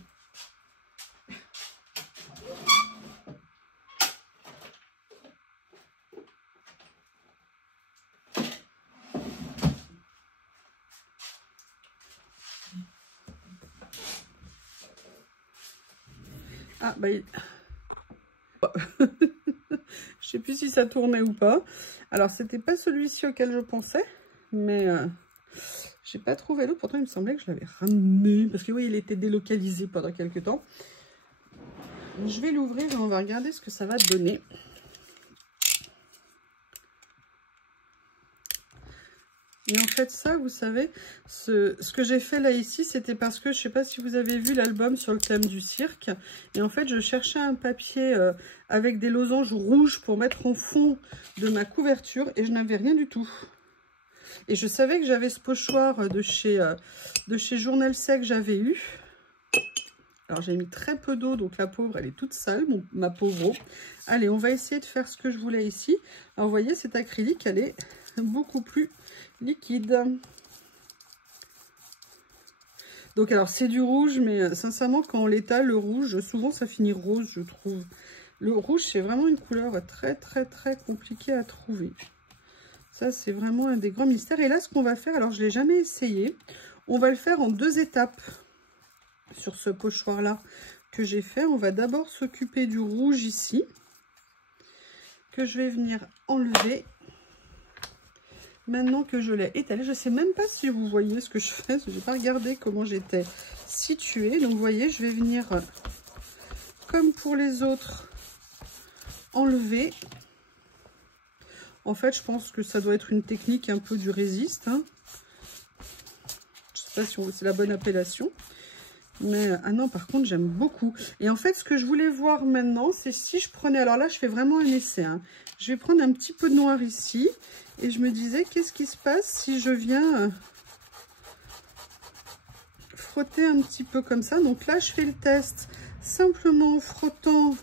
Ah, bah... je sais plus si ça tournait ou pas. Alors, c'était pas celui-ci auquel je pensais. Mais j'ai pas trouvé l'autre. Pourtant, il me semblait que je l'avais ramené. Parce que oui, il était délocalisé pendant quelques temps. Je vais l'ouvrir et on va regarder ce que ça va donner. Et en fait, ça, vous savez, ce que j'ai fait là, ici, c'était parce que, je ne sais pas si vous avez vu l'album sur le thème du cirque. Et en fait, je cherchais un papier avec des losanges rouges pour mettre en fond de ma couverture. Et je n'avais rien du tout. Et je savais que j'avais ce pochoir de chez Journal Sec, j'avais eu. Alors, j'ai mis très peu d'eau, donc la pauvre, elle est toute sale, ma pauvre eau. Allez, on va essayer de faire ce que je voulais ici. Alors, vous voyez, cette acrylique, elle est beaucoup plus liquide. Donc, alors, c'est du rouge, mais sincèrement, quand on l'étale, le rouge, souvent, ça finit rose, je trouve. Le rouge, c'est vraiment une couleur très, très, très compliquée à trouver. Ça, c'est vraiment un des grands mystères. Et là, ce qu'on va faire, alors je ne l'ai jamais essayé, on va le faire en 2 étapes sur ce pochoir-là que j'ai fait. On va d'abord s'occuper du rouge ici, que je vais venir enlever. Maintenant que je l'ai étalé, je ne sais même pas si vous voyez ce que je fais, je n'ai pas regardé comment j'étais située. Donc, vous voyez, je vais venir, comme pour les autres, enlever. En fait, je pense que ça doit être une technique un peu du résiste. Hein. Je ne sais pas si c'est la bonne appellation. Mais, ah non, par contre, j'aime beaucoup. Et en fait, ce que je voulais voir maintenant, c'est si je prenais... Alors là, je fais vraiment un essai. Hein. Je vais prendre un petit peu de noir ici. Et je me disais, qu'est-ce qui se passe si je viens frotter un petit peu comme ça. Donc là, je fais le test simplement en frottant.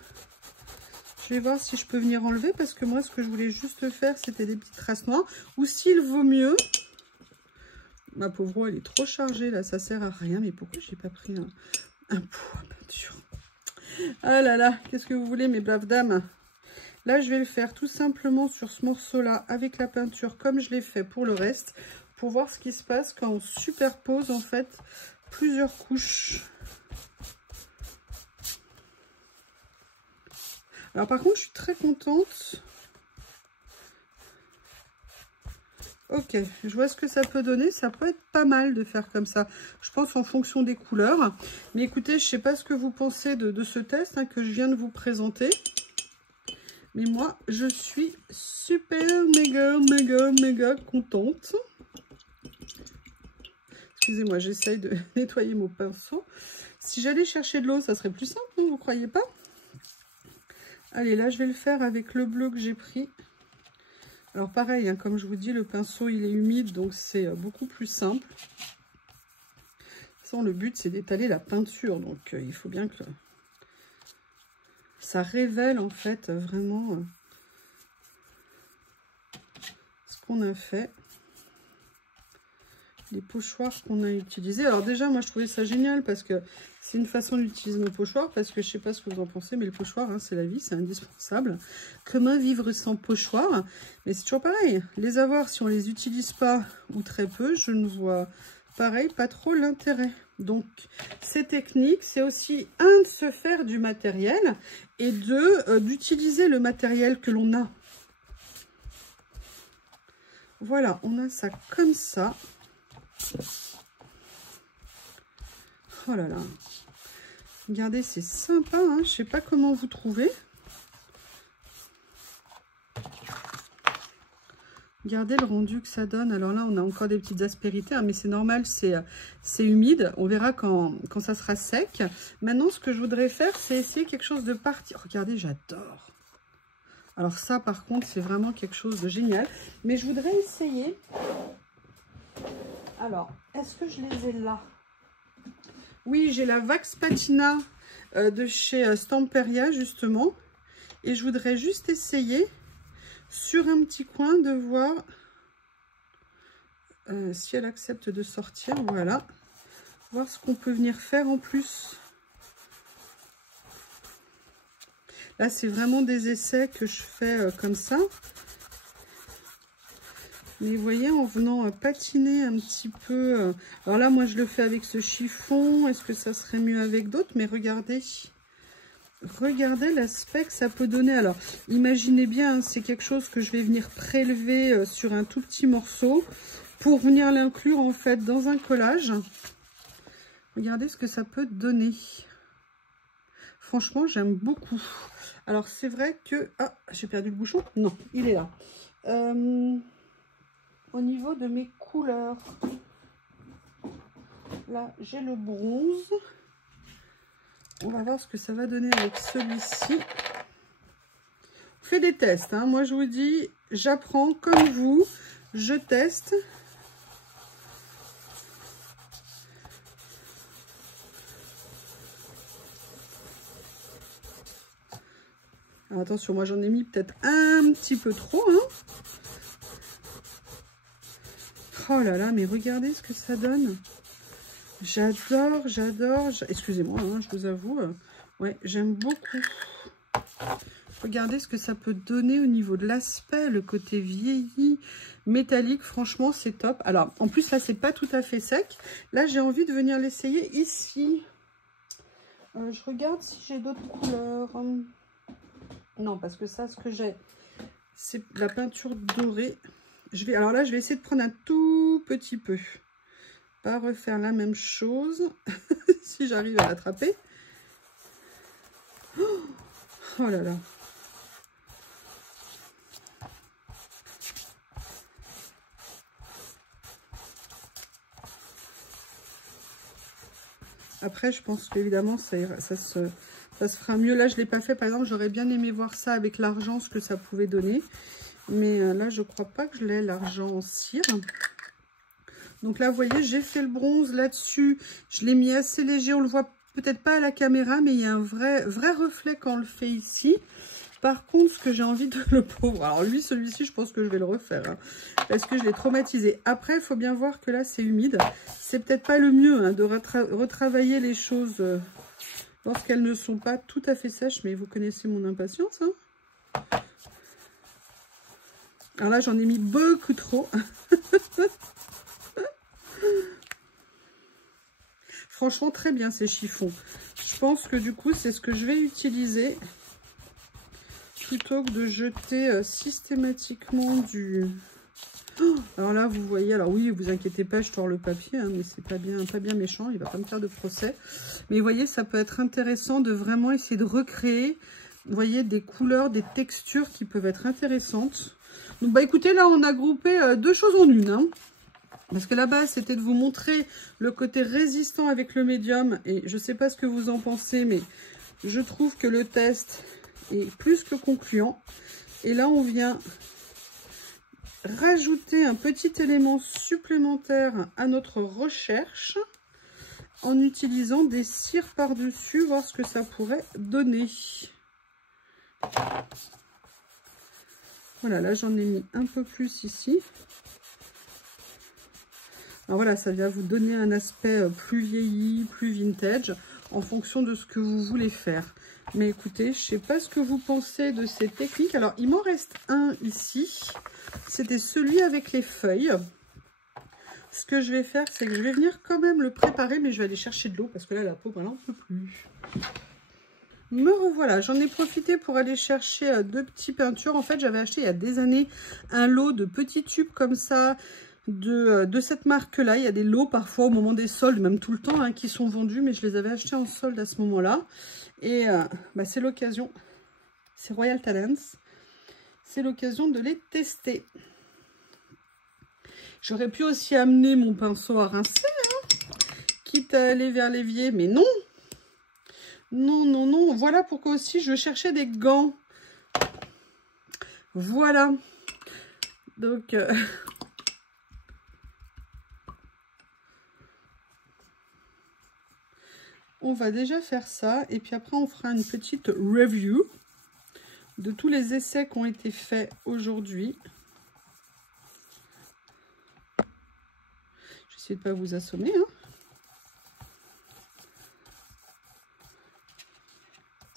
Je vais voir si je peux venir enlever parce que moi, ce que je voulais juste faire, c'était des petites traces noires. Ou s'il vaut mieux... Ma pauvre eau, elle est trop chargée, là, ça sert à rien. Mais pourquoi j'ai pas pris un pot à peinture? Ah là là, qu'est-ce que vous voulez, mes braves dames? Là, je vais le faire tout simplement sur ce morceau-là, avec la peinture, comme je l'ai fait pour le reste, pour voir ce qui se passe quand on superpose, en fait, plusieurs couches. Alors, par contre, je suis très contente. Ok, je vois ce que ça peut donner. Ça peut être pas mal de faire comme ça. Je pense en fonction des couleurs. Mais écoutez, je ne sais pas ce que vous pensez de ce test hein, que je viens de vous présenter. Mais moi, je suis super, méga contente. Excusez-moi, j'essaye de nettoyer mon pinceau. Si j'allais chercher de l'eau, ça serait plus simple, non, vous ne croyez pas? Allez, là, je vais le faire avec le bleu que j'ai pris. Alors pareil, hein, comme je vous dis, le pinceau il est humide, donc c'est beaucoup plus simple. De toute façon, le but c'est d'étaler la peinture, donc il faut bien que ça révèle en fait vraiment ce qu'on a fait. Les pochoirs qu'on a utilisés. Alors déjà, moi je trouvais ça génial parce que c'est une façon d'utiliser nos pochoirs, parce que je sais pas ce que vous en pensez, mais le pochoir, hein, c'est la vie, c'est indispensable. Comment vivre sans pochoir? Mais c'est toujours pareil. Les avoir, si on les utilise pas ou très peu, je ne vois pareil, pas trop l'intérêt. Donc, ces techniques, c'est aussi, un, de se faire du matériel et deux, d'utiliser le matériel que l'on a. Voilà, on a ça comme ça. Oh là là. Regardez, c'est sympa, hein. Je sais pas comment vous trouvez. Regardez le rendu que ça donne. Alors là, on a encore des petites aspérités, hein, mais c'est normal, c'est humide. On verra quand ça sera sec. Maintenant, ce que je voudrais faire, c'est essayer quelque chose de parti. Regardez, j'adore. Alors ça, par contre, c'est vraiment quelque chose de génial. Mais je voudrais essayer... Alors, est-ce que je les ai là? Oui, j'ai la Vax Patina de chez Stamperia, justement. Et je voudrais juste essayer... sur un petit coin de voir si elle accepte de sortir. Voilà, voir ce qu'on peut venir faire en plus. Là, c'est vraiment des essais que je fais comme ça. Mais vous voyez, en venant patiner un petit peu. Alors là, moi, je le fais avec ce chiffon. Est-ce que ça serait mieux avec d'autres? Mais regardez. Regardez l'aspect que ça peut donner. Alors, imaginez bien, c'est quelque chose que je vais venir prélever sur un tout petit morceau pour venir l'inclure en fait dans un collage. Regardez ce que ça peut donner. Franchement, j'aime beaucoup. Alors, c'est vrai que... Ah, j'ai perdu le bouchon? Non, il est là. Au niveau de mes couleurs, là, j'ai le bronze. On va voir ce que ça va donner avec celui-ci. On fait des tests, hein. Moi, je vous dis, j'apprends comme vous. Je teste. Alors, attention, moi, j'en ai mis peut-être un petit peu trop. Hein. Oh là là, mais regardez ce que ça donne. J'adore, j'adore. Excusez-moi, hein, je vous avoue. Ouais, j'aime beaucoup. Regardez ce que ça peut donner au niveau de l'aspect, le côté vieilli, métallique. Franchement, c'est top. Alors, en plus, là, c'est pas tout à fait sec. Là, j'ai envie de venir l'essayer ici. Je regarde si j'ai d'autres couleurs. Non, parce que ça, ce que j'ai, c'est la peinture dorée. Alors là, je vais essayer de prendre un tout petit peu. Pas refaire la même chose si j'arrive à l'attraper. Oh là là. Après, je pense qu'évidemment, ça se fera mieux. Là, je ne l'ai pas fait. Par exemple, j'aurais bien aimé voir ça avec l'argent, ce que ça pouvait donner. Mais là, je ne crois pas que je l'ai, l'argent en cire. Donc là, vous voyez, j'ai fait le bronze là-dessus. Je l'ai mis assez léger. On le voit peut-être pas à la caméra, mais il y a un vrai reflet quand on le fait ici. Par contre, ce que j'ai envie de le pauvre... Alors lui, celui-ci, je pense que je vais le refaire. Hein, parce que je l'ai traumatisé. Après, il faut bien voir que là, c'est humide. C'est peut-être pas le mieux hein, de retravailler les choses lorsqu'elles ne sont pas tout à fait sèches. Mais vous connaissez mon impatience. Hein. Alors là, j'en ai mis beaucoup trop. Franchement, très bien ces chiffons. Je pense que du coup, c'est ce que je vais utiliser plutôt que de jeter systématiquement du... Oh, alors là, vous voyez, alors oui, vous inquiétez pas, je tords le papier, hein, mais c'est pas bien méchant, il va pas me faire de procès. Mais vous voyez, ça peut être intéressant de vraiment essayer de recréer, vous voyez, des couleurs, des textures qui peuvent être intéressantes. Donc, bah écoutez, là, on a groupé deux choses en une, hein. Parce que la base, c'était de vous montrer le côté résistant avec le médium. Et je ne sais pas ce que vous en pensez, mais je trouve que le test est plus que concluant. Et là, on vient rajouter un petit élément supplémentaire à notre recherche en utilisant des cires par-dessus, voir ce que ça pourrait donner. Voilà, là, j'en ai mis un peu plus ici. Alors voilà, ça vient vous donner un aspect plus vieilli, plus vintage, en fonction de ce que vous voulez faire. Mais écoutez, je ne sais pas ce que vous pensez de ces techniques. Alors, il m'en reste un ici. C'était celui avec les feuilles. ce que je vais faire, c'est que je vais venir quand même le préparer, mais je vais aller chercher de l'eau parce que là, la peau, elle n'en peut plus. Me revoilà, j'en ai profité pour aller chercher deux petites peintures. En fait, j'avais acheté il y a des années un lot de petits tubes comme ça de cette marque-là. Il y a des lots parfois au moment des soldes, même tout le temps, hein, qui sont vendus, mais je les avais achetés en solde à ce moment-là. Et c'est l'occasion, c'est Royal Talents, c'est l'occasion de les tester. J'aurais pu aussi amener mon pinceau à rincer, hein, quitte à aller vers l'évier, mais non. Non, non, non. Voilà pourquoi aussi je cherchais des gants. Voilà. Donc, on va déjà faire ça. Et puis après, on fera une petite review de tous les essais qui ont été faits aujourd'hui. J'essaie de ne pas vous assommer, hein.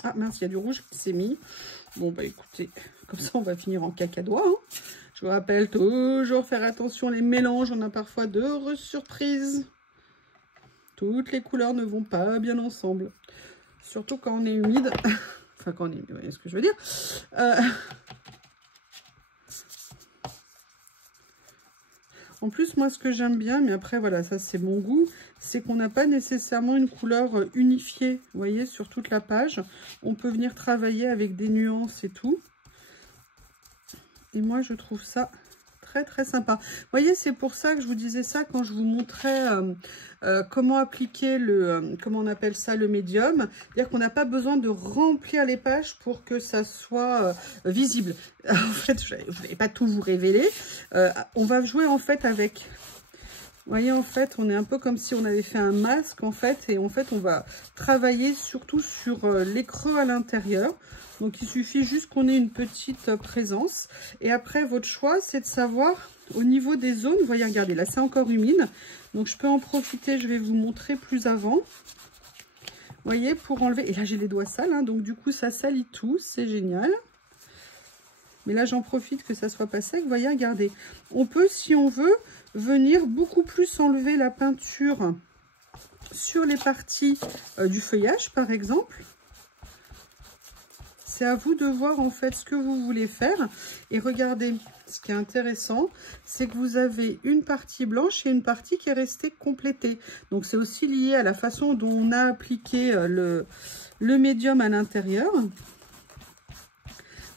Ah mince, il y a du rouge qui s'est mis. Bon bah écoutez, comme ça on va finir en cacadois, hein. Je vous rappelle toujours faire attention les mélanges, on a parfois de surprises. Toutes les couleurs ne vont pas bien ensemble. Surtout quand on est humide. Enfin quand on est humide, vous voyez ce que je veux dire. En plus, moi, ce que j'aime bien, mais après, voilà, ça, c'est mon goût, c'est qu'on n'a pas nécessairement une couleur unifiée, vous voyez, sur toute la page. On peut venir travailler avec des nuances et tout. Et moi, je trouve ça très, très sympa. Vous voyez, c'est pour ça que je vous disais ça quand je vous montrais comment appliquer le, comment on appelle ça, le médium. C'est-à-dire qu'on n'a pas besoin de remplir les pages pour que ça soit visible. En fait, je ne vais pas tout vous révéler. On va jouer en fait avec... Vous voyez, en fait, on est un peu comme si on avait fait un masque, en fait. Et en fait, on va travailler surtout sur les creux à l'intérieur. Donc, il suffit juste qu'on ait une petite présence. Et après, votre choix, c'est de savoir au niveau des zones. Vous voyez, regardez, là, c'est encore humide. Donc, je peux en profiter. Je vais vous montrer plus avant. Vous voyez, pour enlever... Et là, j'ai les doigts sales, hein, donc, du coup, ça salit tout. C'est génial. Mais là, j'en profite que ça soit pas sec. Vous voyez, regardez. On peut, si on veut, venir beaucoup plus enlever la peinture sur les parties du feuillage, par exemple. C'est à vous de voir, en fait, ce que vous voulez faire. Et regardez, ce qui est intéressant, c'est que vous avez une partie blanche et une partie qui est restée complétée. Donc, c'est aussi lié à la façon dont on a appliqué le médium à l'intérieur.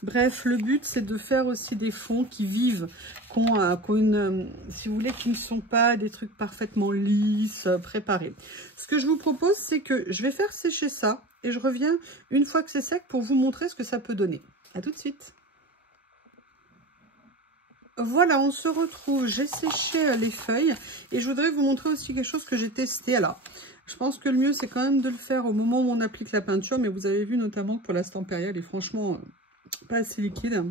Bref, le but, c'est de faire aussi des fonds qui vivent, si vous voulez, qui ne sont pas des trucs parfaitement lisses, préparés. Ce que je vous propose, c'est que je vais faire sécher ça et je reviens une fois que c'est sec pour vous montrer ce que ça peut donner. À tout de suite. Voilà, on se retrouve. J'ai séché les feuilles et je voudrais vous montrer aussi quelque chose que j'ai testé. Alors, je pense que le mieux, c'est quand même de le faire au moment où on applique la peinture, mais vous avez vu notamment que pour l'instant période, et franchement... pas assez liquide.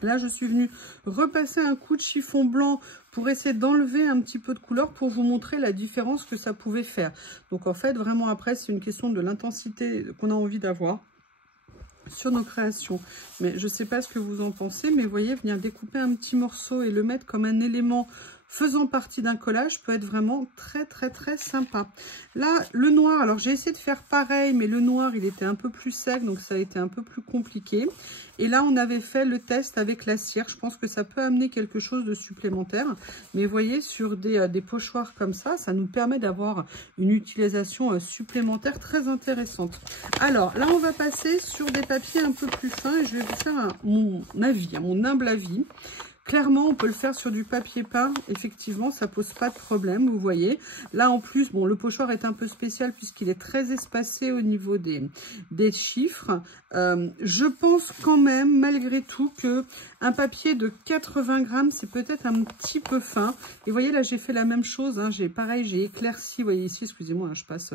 Là, je suis venue repasser un coup de chiffon blanc pour essayer d'enlever un petit peu de couleur pour vous montrer la différence que ça pouvait faire. Donc, en fait, vraiment, après, c'est une question de l'intensité qu'on a envie d'avoir sur nos créations. Mais je ne sais pas ce que vous en pensez, mais vous voyez, venir découper un petit morceau et le mettre comme un élément faisant partie d'un collage peut être vraiment très très très sympa. Là, le noir, alors j'ai essayé de faire pareil, mais le noir, il était un peu plus sec, donc ça a été un peu plus compliqué. Et là, on avait fait le test avec la cire. Je pense que ça peut amener quelque chose de supplémentaire. Mais vous voyez, sur des pochoirs comme ça, ça nous permet d'avoir une utilisation supplémentaire très intéressante. Alors, là, on va passer sur des papiers un peu plus fins et je vais vous faire mon avis, mon humble avis. Clairement, on peut le faire sur du papier peint. Effectivement, ça pose pas de problème, vous voyez. Là, en plus, bon, le pochoir est un peu spécial puisqu'il est très espacé au niveau des chiffres. Je pense quand même, malgré tout, que un papier de 80 grammes, c'est peut-être un petit peu fin. Et vous voyez, là, j'ai fait la même chose. Hein. Pareil, j'ai éclairci. Vous voyez ici, excusez-moi, hein, je passe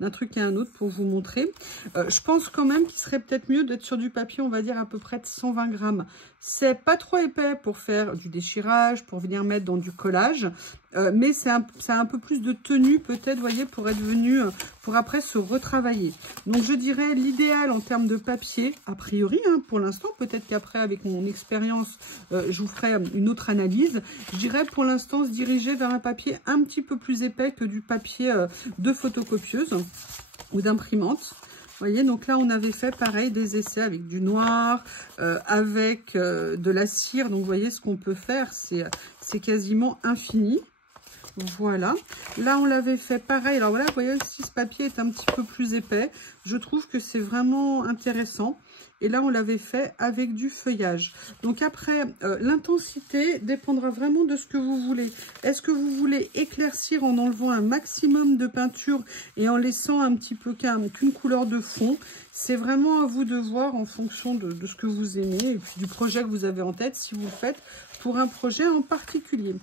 d'un truc à un autre pour vous montrer. Je pense quand même qu'il serait peut-être mieux d'être sur du papier, on va dire, à peu près de 120 grammes. C'est pas trop épais pour faire du déchirage, pour venir mettre dans du collage, mais c'est un peu plus de tenue peut-être, vous voyez, pour être venu pour après se retravailler. Donc je dirais l'idéal en termes de papier, a priori, hein, pour l'instant, peut-être qu'après avec mon expérience, je vous ferai une autre analyse. Je dirais pour l'instant se diriger vers un papier un petit peu plus épais que du papier de photocopieuse ou d'imprimante. Vous voyez, donc là, on avait fait pareil, des essais avec du noir, avec de la cire. Donc, vous voyez ce qu'on peut faire, c'est quasiment infini. Voilà. Là, on l'avait fait pareil. Alors, voilà, vous voyez, si ce papier est un petit peu plus épais, je trouve que c'est vraiment intéressant. Et là, on l'avait fait avec du feuillage. Donc après, l'intensité dépendra vraiment de ce que vous voulez. Est-ce que vous voulez éclaircir en enlevant un maximum de peinture et en laissant un petit peu qu'une couleur de fond? C'est vraiment à vous de voir en fonction de ce que vous aimez et puis du projet que vous avez en tête, si vous le faites pour un projet en particulier.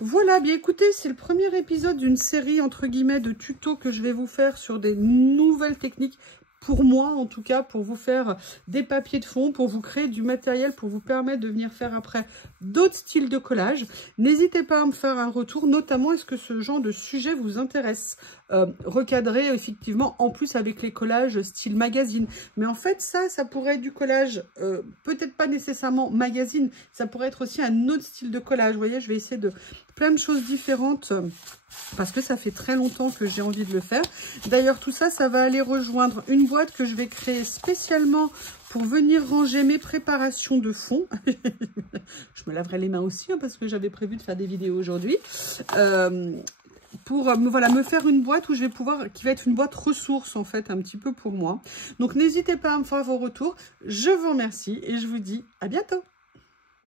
Voilà, bien écoutez, c'est le premier épisode d'une série entre guillemets de tutos que je vais vous faire sur des nouvelles techniques. Pour moi, en tout cas, pour vous faire des papiers de fond, pour vous créer du matériel, pour vous permettre de venir faire après d'autres styles de collage. N'hésitez pas à me faire un retour, notamment est-ce que ce genre de sujet vous intéresse. Recadrer effectivement, en plus avec les collages style magazine. Mais en fait, ça pourrait être du collage, peut-être pas nécessairement magazine, ça pourrait être aussi un autre style de collage. Vous voyez, je vais essayer de plein de choses différentes. Parce que ça fait très longtemps que j'ai envie de le faire. D'ailleurs, tout ça, ça va aller rejoindre une boîte que je vais créer spécialement pour venir ranger mes préparations de fond. Je me laverai les mains aussi, hein, parce que j'avais prévu de faire des vidéos aujourd'hui. Pour voilà, me faire une boîte où je vais pouvoir, qui va être une boîte ressources, en fait, un petit peu pour moi. Donc, n'hésitez pas à me faire vos retours. Je vous remercie et je vous dis à bientôt.